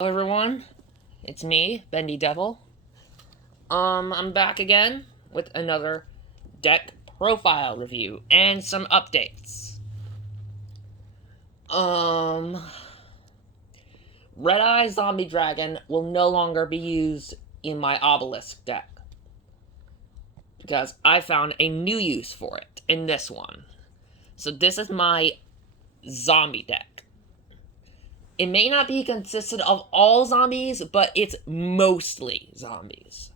Hello everyone, it's me, Bendy Devil. I'm back again with another deck profile review and some updates. Red Eye Zombie Dragon will no longer be used in my Obelisk deck because I found a new use for it in this one. So this is my zombie deck. It may not be consistent of all zombies, but it's mostly zombies.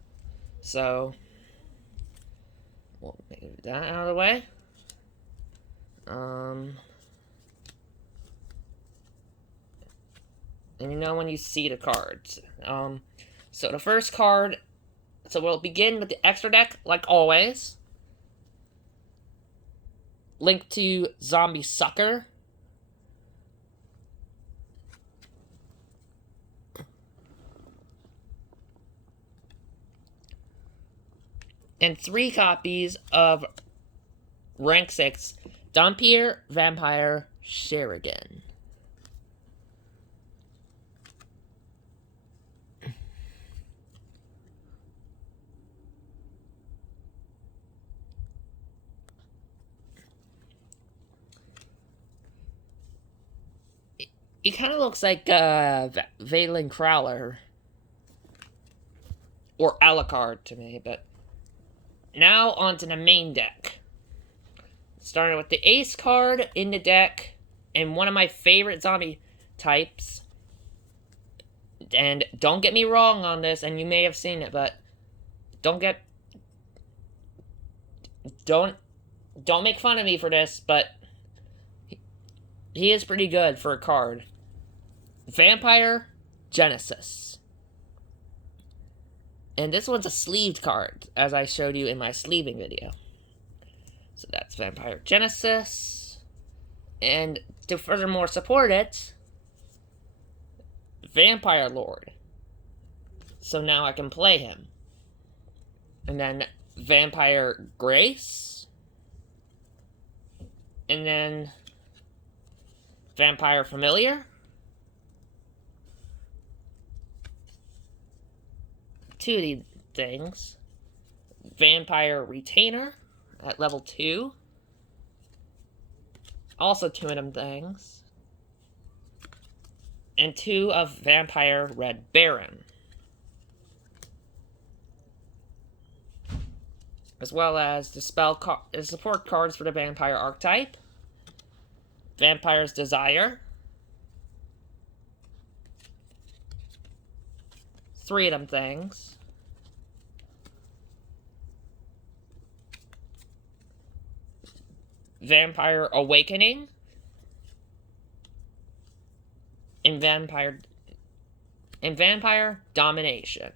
So, we'll make that out of the way. And you know when you see the cards. So the first card, so we'll begin with the extra deck, like always. Link to Zombie Sucker. And 3 copies of rank 6 Dhampir Vampire Sheridan. He kind of looks like Valen Crowler or Alucard to me, but now onto the main deck. Starting with the Ace card in the deck, and one of my favorite zombie types. And don't get me wrong on this, and you may have seen it, but don't make fun of me for this, but he is pretty good for a card. Vampire Genesis. And this one's a sleeved card, as I showed you in my sleeving video. So that's Vampire Genesis. And to furthermore support it, Vampire Lord. So now I can play him. And then Vampire Grace. And then Vampire Familiar. 2 of these things. Vampire Retainer at level 2. Also 2 of them things. And 2 of Vampire Red Baron. As well as the support cards for the Vampire archetype. Vampire's Desire. 3 of them things. Vampire Awakening. And Vampire Domination.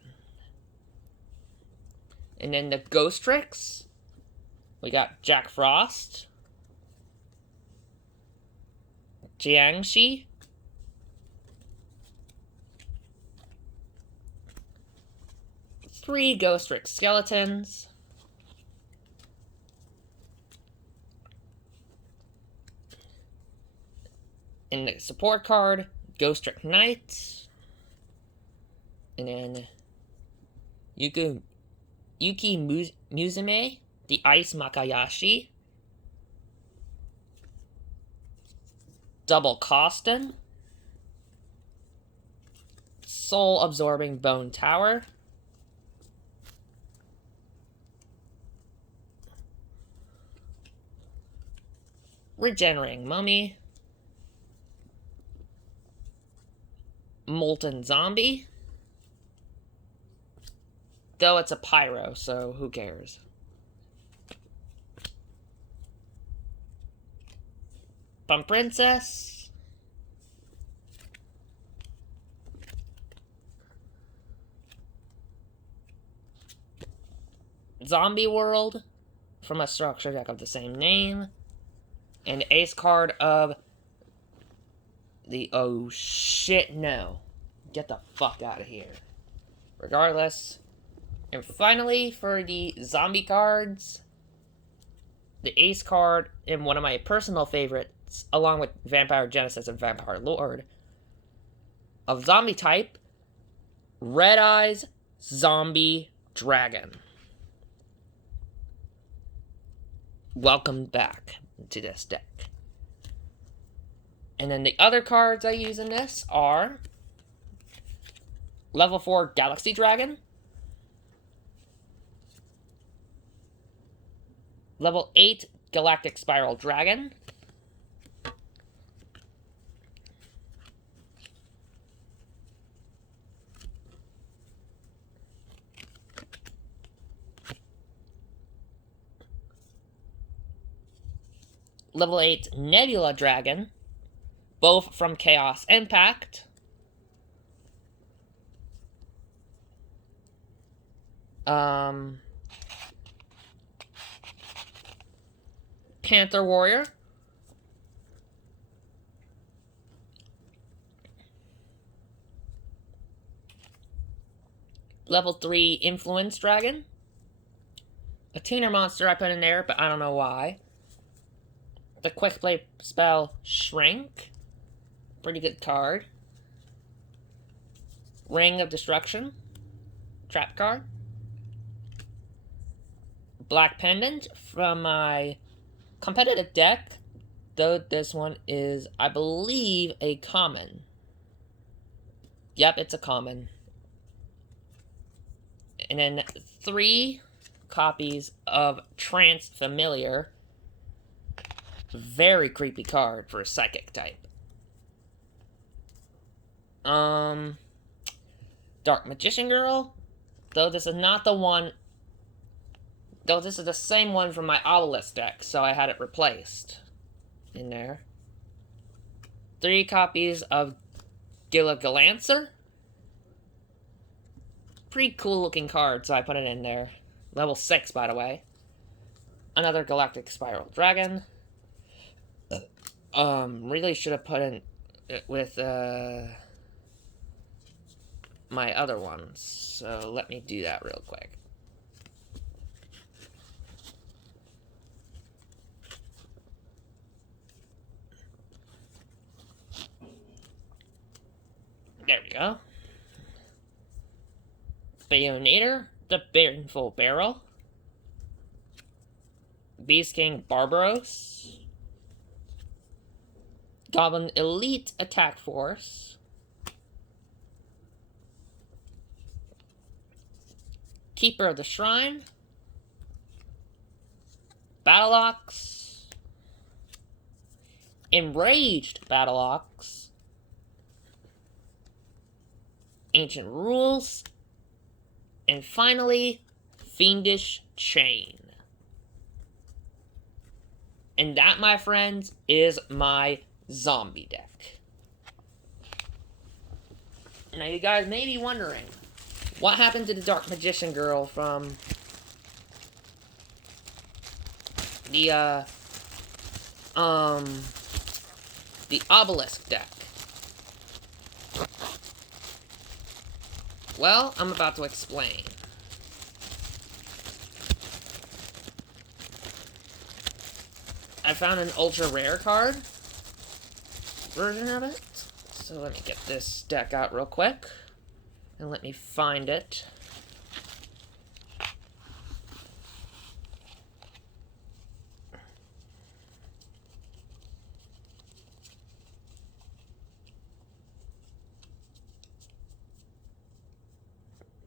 And then the Ghost Tricks. We got Jack Frost. Jiangshi. Three Ghost Trick Skeletons. In the support card, Ghost Trick Knight. And then Yuki Musume, the Ice Makayashi. Double Costin. Soul Absorbing Bone Tower. Regenerating Mummy. Molten Zombie. Though it's a pyro, so who cares? Bump Princess. Zombie World from a structure deck of the same name. And ace card of the oh shit no. Get the fuck out of here. Regardless. And finally, for the zombie cards, the ace card and one of my personal favorites, along with Vampire Genesis and Vampire Lord, of zombie type, Red Eyes Zombie Dragon. Welcome back to this deck. And then the other cards I use in this are Level 4 Galaxy Dragon, Level 8 Galactic Spiral Dragon, Level 8 Nebula Dragon, both from Chaos Impact, Panther Warrior, Level 3 Influence Dragon, a tuner monster I put in there, but I don't know why. The quick play spell Shrink, pretty good card. Ring of Destruction, trap card. Black Pendant from my competitive deck, though this one is, I believe, a common. Yep, it's a common. And then 3 copies of Trance Familiar. Very creepy card for a psychic type. Dark Magician Girl, though this is not the one. Though this is the same one from my Obelisk deck, so I had it replaced in there. 3 copies of Gilligalancer. Pretty cool looking card, so I put it in there. Level 6, by the way. Another Galactic Spiral Dragon. Really should have put in it with my other ones. So let me do that real quick. There we go. Bayonator, the Baneful Barrel. Beast King Barbaros. Goblin Elite Attack Force. Keeper of the Shrine. Battleox. Enraged Battleox. Ancient Rules. And finally, Fiendish Chain. And that, my friends, is my zombie deck. Now, you guys may be wondering, what happened to the Dark Magician Girl from the Obelisk deck? Well, I'm about to explain. I found an ultra rare card version of it. So let me get this deck out real quick. And let me find it.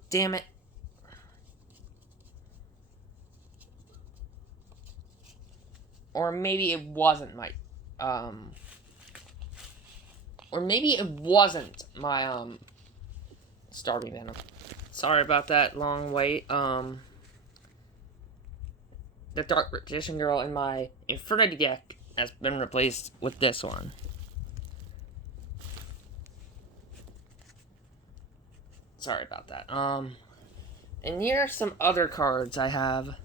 Damn it. Or maybe it wasn't my, or maybe it wasn't my, Starving Venom. Sorry about that long wait. The Dark Magician Girl in my Infernity deck has been replaced with this one. Sorry about that. And here are some other cards I have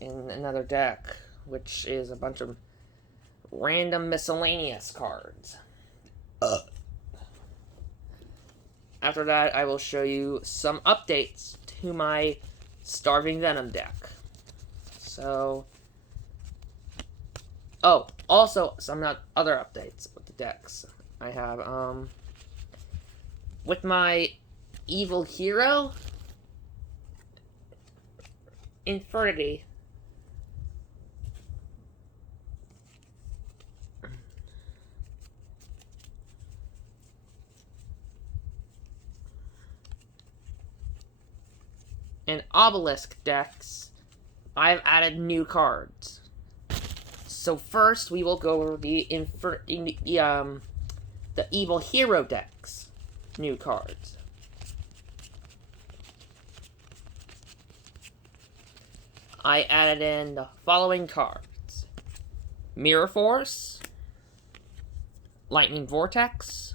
in another deck, which is a bunch of random miscellaneous cards. After that, I will show you some updates to my Starving Venom deck. So, oh, also some other updates with the decks. I have, with my evil hero, Infernity. And Obelisk decks, I've added new cards. So first, we will go over the evil hero decks new cards. I added in the following cards: Mirror Force, Lightning Vortex,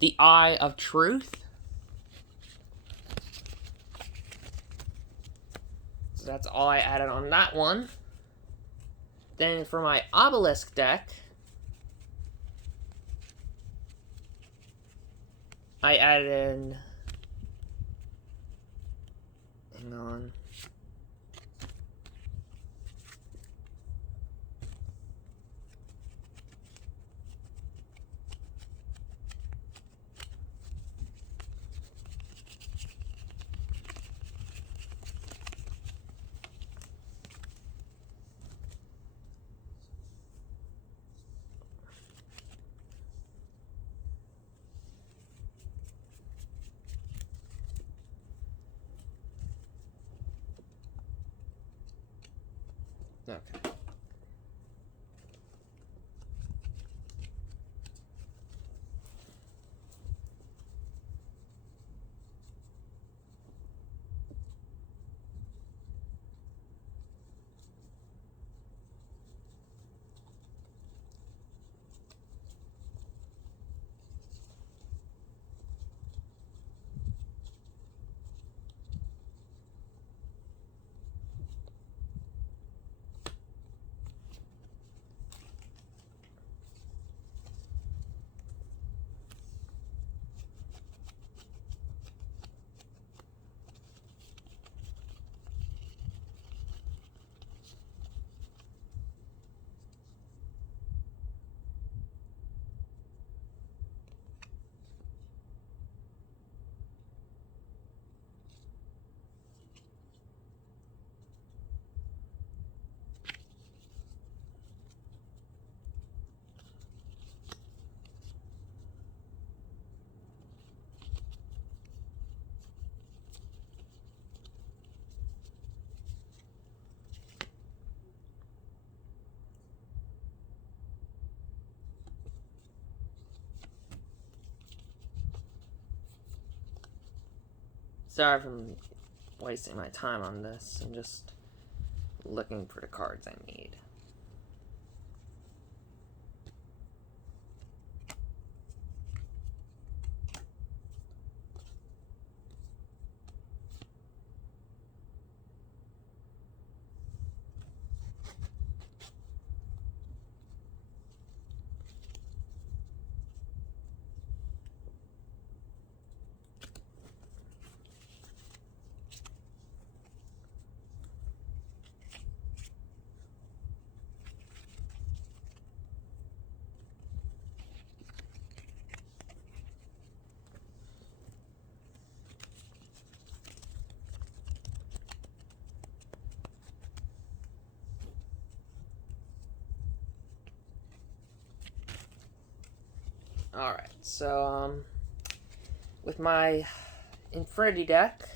the Eye of Truth. So that's all I added on that one. Then for my Obelisk deck, I added in... Hang on. Okay. Sorry for wasting my time on this. I'm just looking for the cards I need. Alright, so, with my Infernity deck,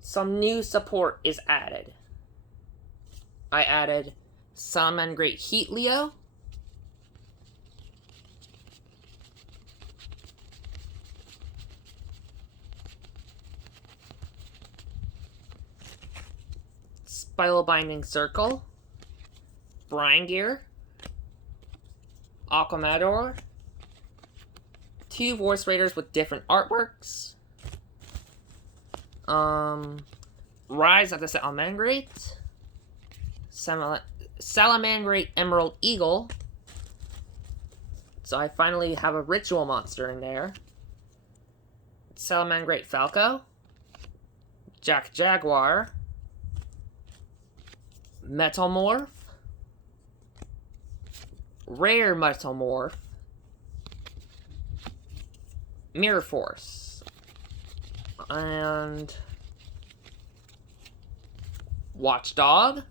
some new support is added. I added Salamangreat Heatleo, Spellbinding Circle, Brinegear, Aquamador, 2 Voice Raiders with different artworks, Rise of the Salamangreat, Salamangreat Emerald Eagle, so I finally have a ritual monster in there, Salamangreat Falco, Jack Jaguar, Metalmorph, Rare Metalmorph, Mirror Force. And Watchdog.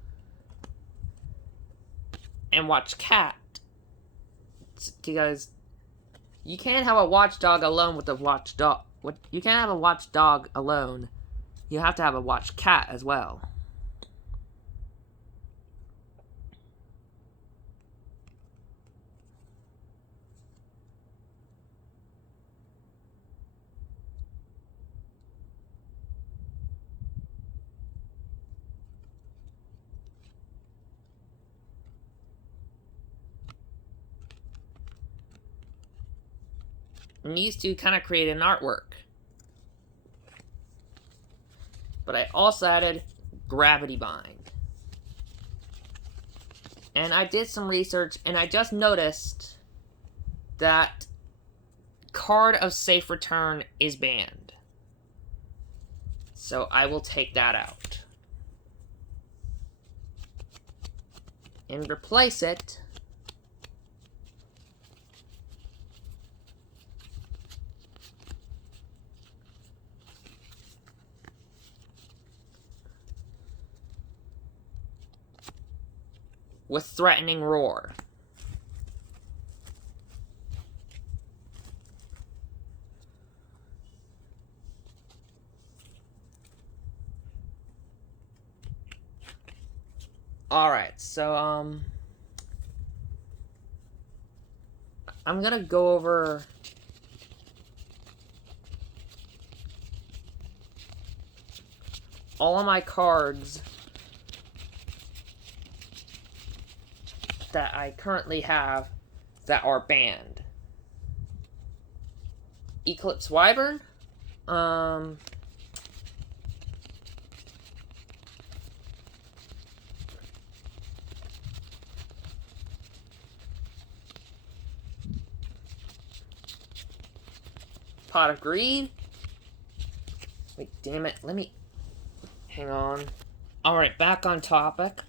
And Watch Cat. Because you can't have a Watchdog alone with a Watchdog. You can't have a Watchdog alone. You have to have a Watch Cat as well. And these two kind of create an artwork. But I also added Gravity Bind. And I did some research, and I just noticed that Card of Safe Return is banned. So I will take that out. And replace it with Threatening Roar. Alright, so, I'm gonna go over all of my cards that I currently have that are banned. Eclipse Wyvern, Pot of Greed. Wait, damn it, let me... Hang on. Alright, back on topic.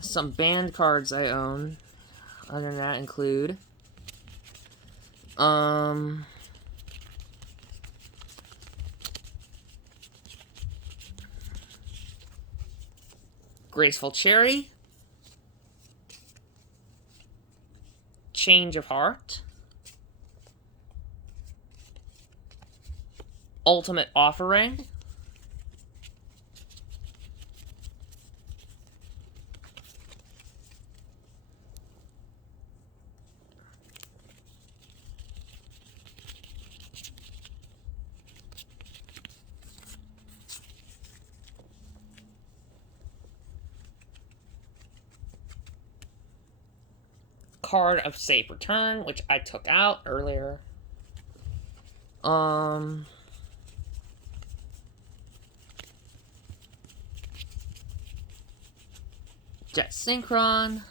Some banned cards I own. Other than that include... Graceful Cherry. Change of Heart. Ultimate Offering. Card of Safe Return, which I took out earlier. Jet Synchron.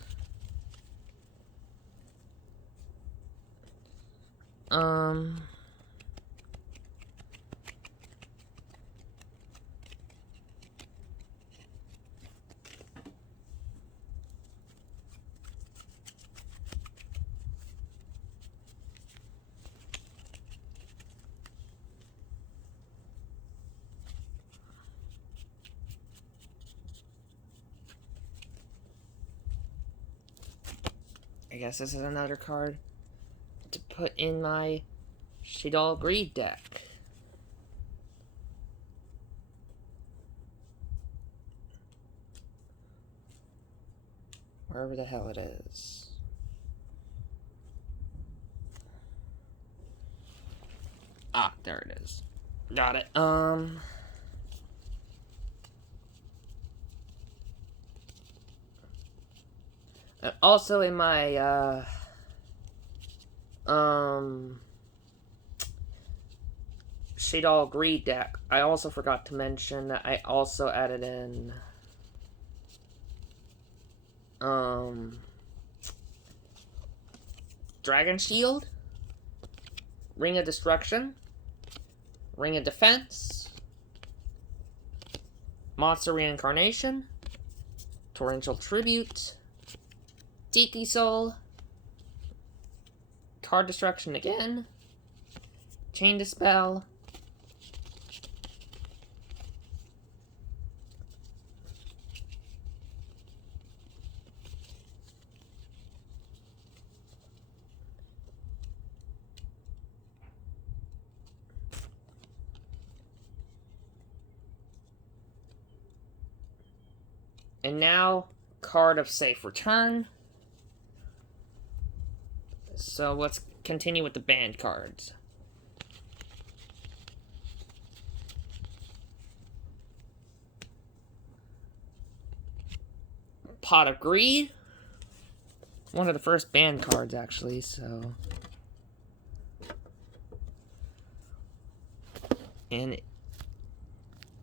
I guess this is another card to put in my Shaddoll Greed deck. Wherever the hell it is. Ah, there it is. Got it. Also in my, Shaddoll Greed deck, I also forgot to mention that I also added in, Dragon Shield, Ring of Destruction, Ring of Defense, Monster Reincarnation, Torrential Tribute, Tiki Soul, Card Destruction again, Chain Dispel. And now, Card of Safe Return. So let's continue with the banned cards. Pot of Greed. One of the first banned cards, actually, so... And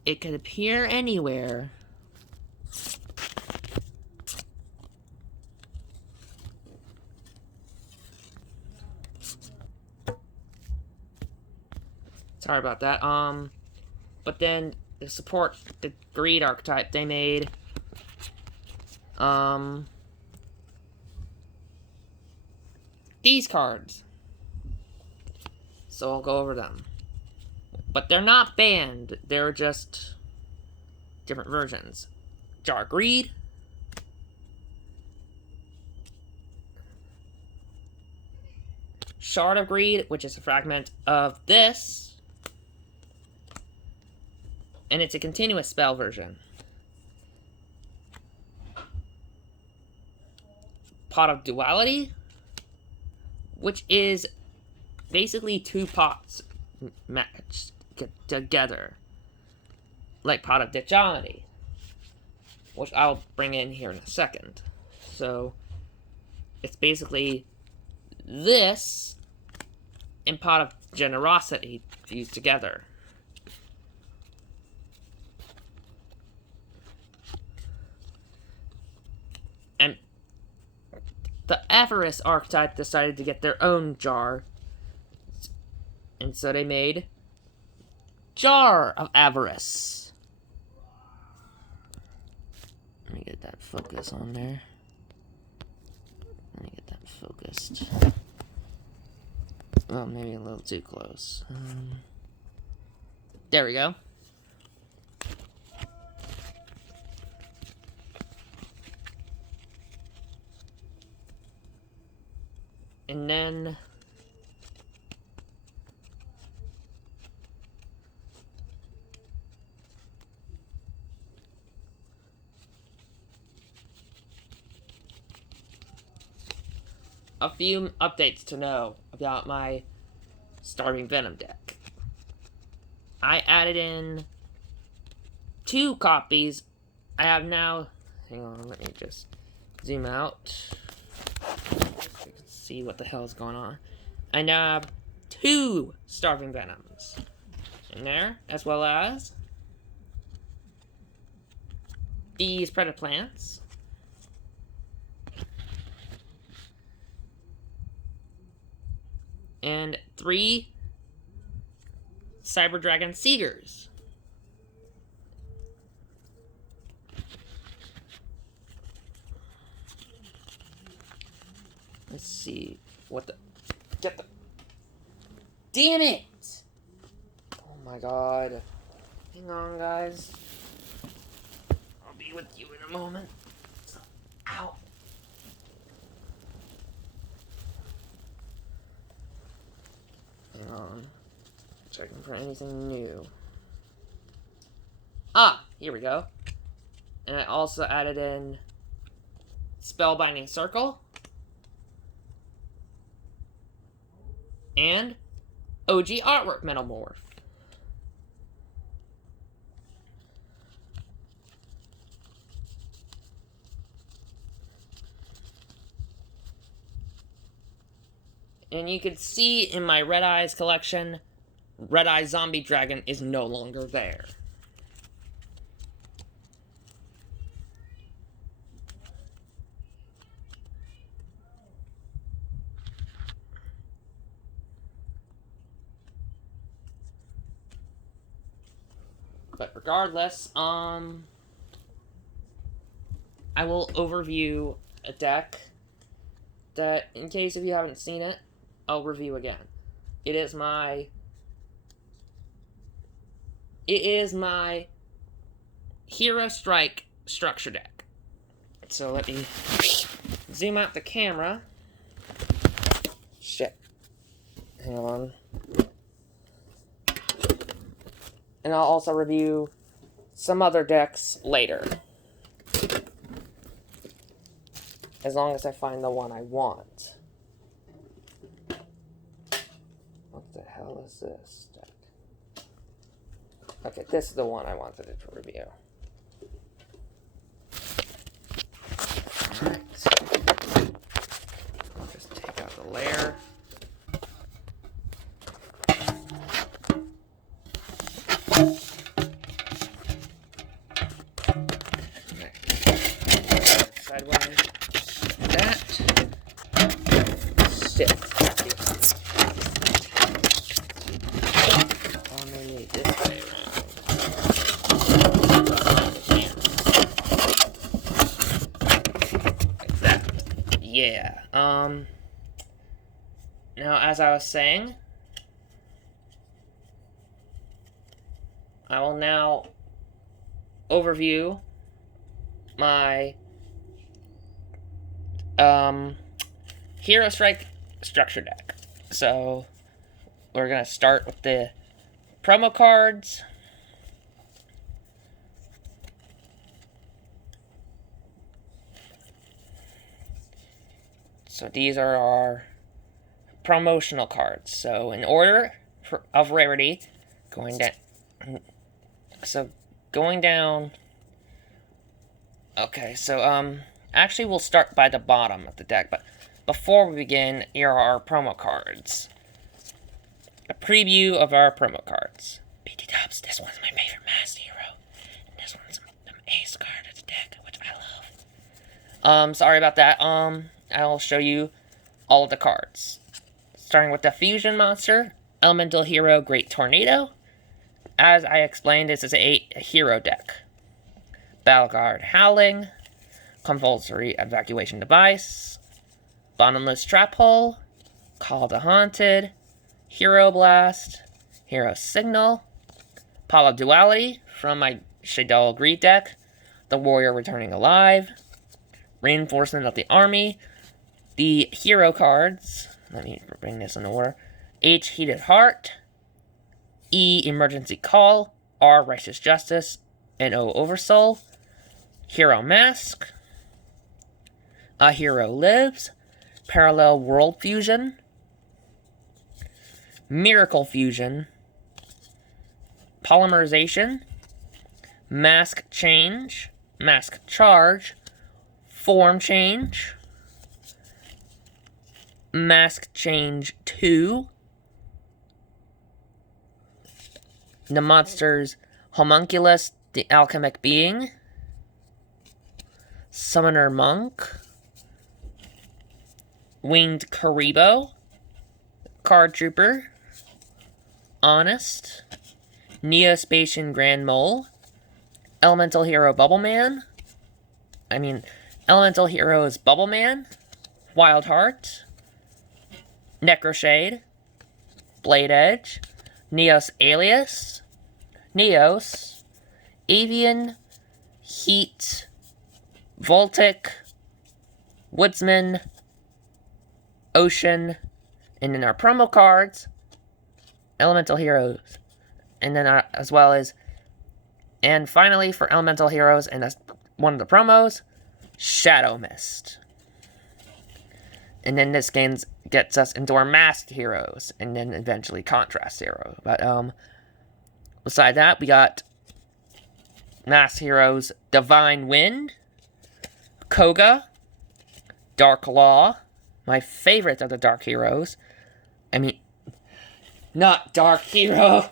it could appear anywhere. Sorry about that. But then to support the Greed archetype, they made these cards. So I'll go over them. But they're not banned, they're just different versions. Jar of Greed. Shard of Greed, which is a fragment of this. And it's a continuous spell version. Pot of Duality, which is basically two pots matched together. Like Pot of Duality, which I'll bring in here in a second. So, it's basically this and Pot of Generosity fused together. And the Avarice archetype decided to get their own jar. And so they made Jar of Avarice. Let me get that focus on there. Let me get that focused. Well, maybe a little too close. There we go. And then a few updates to know about my Starving Venom deck. I added in 2 copies. I have now... Hang on, let me just zoom out. You can see what the hell is going on. I now have 2 Starving Venoms in there, as well as these Predator Plants. And 3 Cyber Dragon Seegers. Let's see what the... Get the... Damn it! Oh my god. Hang on, guys. I'll be with you in a moment. Ow. Hang on. Checking for anything new. Ah! Here we go. And I also added in Spellbinding Circle. And OG Artwork Metamorph. And you can see in my Red Eyes collection, Red Eye Zombie Dragon is no longer there. But regardless, I will overview a deck that, in case if you haven't seen it, I'll review again. It is my it is my Hero Strike structure deck. So let me zoom out the camera. Shit. Hang on. And I'll also review some other decks later. As long as I find the one I want. What the hell is this deck? Okay, this is the one I wanted to review. Alright. I'll just take out the layer. Sideways. That. Shit. Oh, I'm gonna need this way around. Like that. Yeah. Now, as I was saying, I will now overview my Hero Strike structure deck. So we're gonna start with the promo cards. So these are our promotional cards. So in order of rarity, going down. So going down. Okay, so actually we'll start by the bottom of the deck, but before we begin, here are our promo cards. A preview of our promo cards. BT Dubs, this one's my favorite Masked Hero. And this one's the ace card of the deck, which I love. Sorry about that. I'll show you all of the cards. Starting with the Fusion Monster, Elemental Hero Great Tornado. As I explained, this is a hero deck. Battle Guard Howling, Compulsory Evacuation Device, Bottomless Trap Hole, Call the Haunted, Hero Blast, Hero Signal, Pala Duality from my Shaddoll Greed deck, the Warrior Returning Alive, Reinforcement of the Army, the hero cards, let me bring this in order, H Heated Heart, E Emergency Call, R Righteous Justice, and O Oversoul, Hero Mask, A Hero Lives, Parallel World Fusion, Miracle Fusion, Polymerization, Mask Change, Mask Charge, Form Change, Mask Change 2, the monsters Homunculus, the Alchemic Being, Summoner Monk, Winged Karibo, Card Trooper, Honest, Neospatian Grand Mole, Elemental Hero Elemental Hero is Bubbleman, Wild Heart, Necroshade, Blade Edge, Neos Alias, Neos, Avian, Heat, Voltic, Woodsman, Ocean, and then our promo cards, Elemental Heroes, and then as well as, and finally for Elemental Heroes, and that's one of the promos, Shadow Mist. And then this game gets us into our Masked Heroes, and then eventually Contrast Hero. But, beside that, we got Masked Heroes, Divine Wind, Koga, Dark Law, my favorite of the Dark Heroes. I mean, not Dark Hero.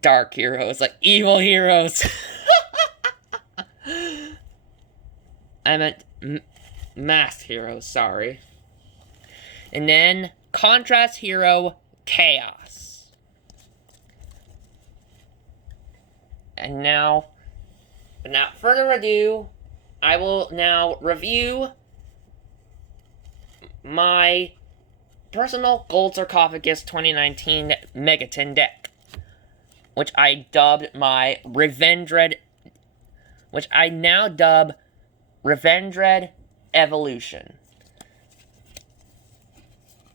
Dark Heroes, like evil heroes. I meant Masked Heroes, sorry. And then Contrast Hero, Chaos. And now, without further ado, I will now review my personal Gold Sarcophagus 2019 Megaton deck, which I dubbed my Revendred, which I now dub Revendred Evolution.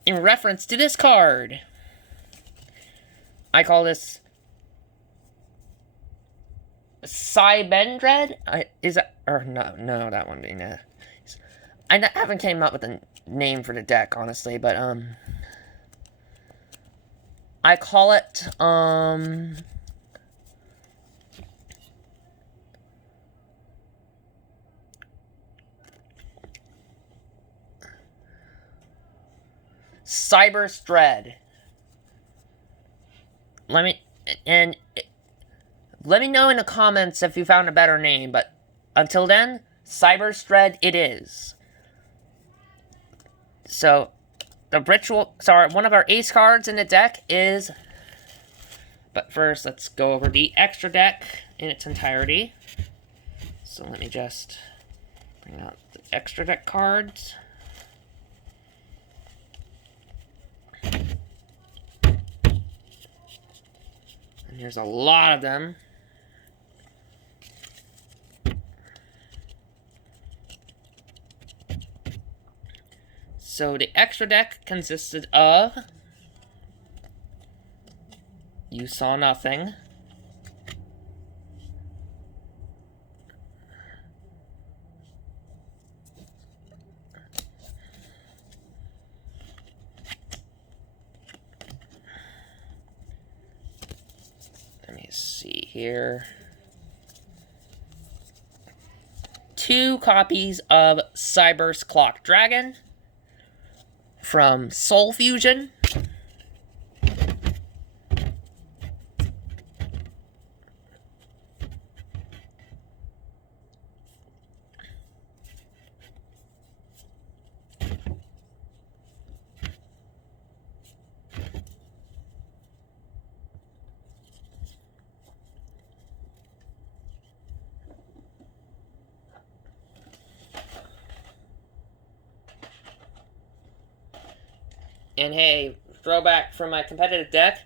In reference to this card, I call this Cybendred? Is that, or no, that one being I haven't came up with a name for the deck, honestly, but, I call it, Cyber's Dread. Let me know in the comments if you found a better name, but until then, Cyber's Dread it is. So, one of our ace cards in the deck is, but first, let's go over the extra deck in its entirety. So let me just bring out the extra deck cards. And here's a lot of them. So the extra deck consisted of You Saw Nothing, let me see here, 2 copies of Cyber's Clock Dragon from Soul Fusion, and hey, throwback from my competitive deck,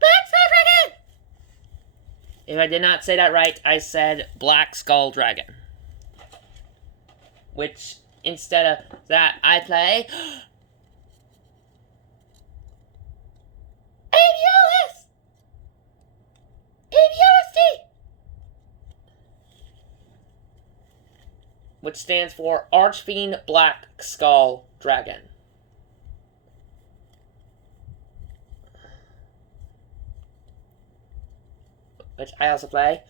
Black Skull Dragon! If I did not say that right, I said Black Skull Dragon. Which, instead of that, I play Aviolus! Aviolus! Which stands for Archfiend Black Skull Dragon. Which I also play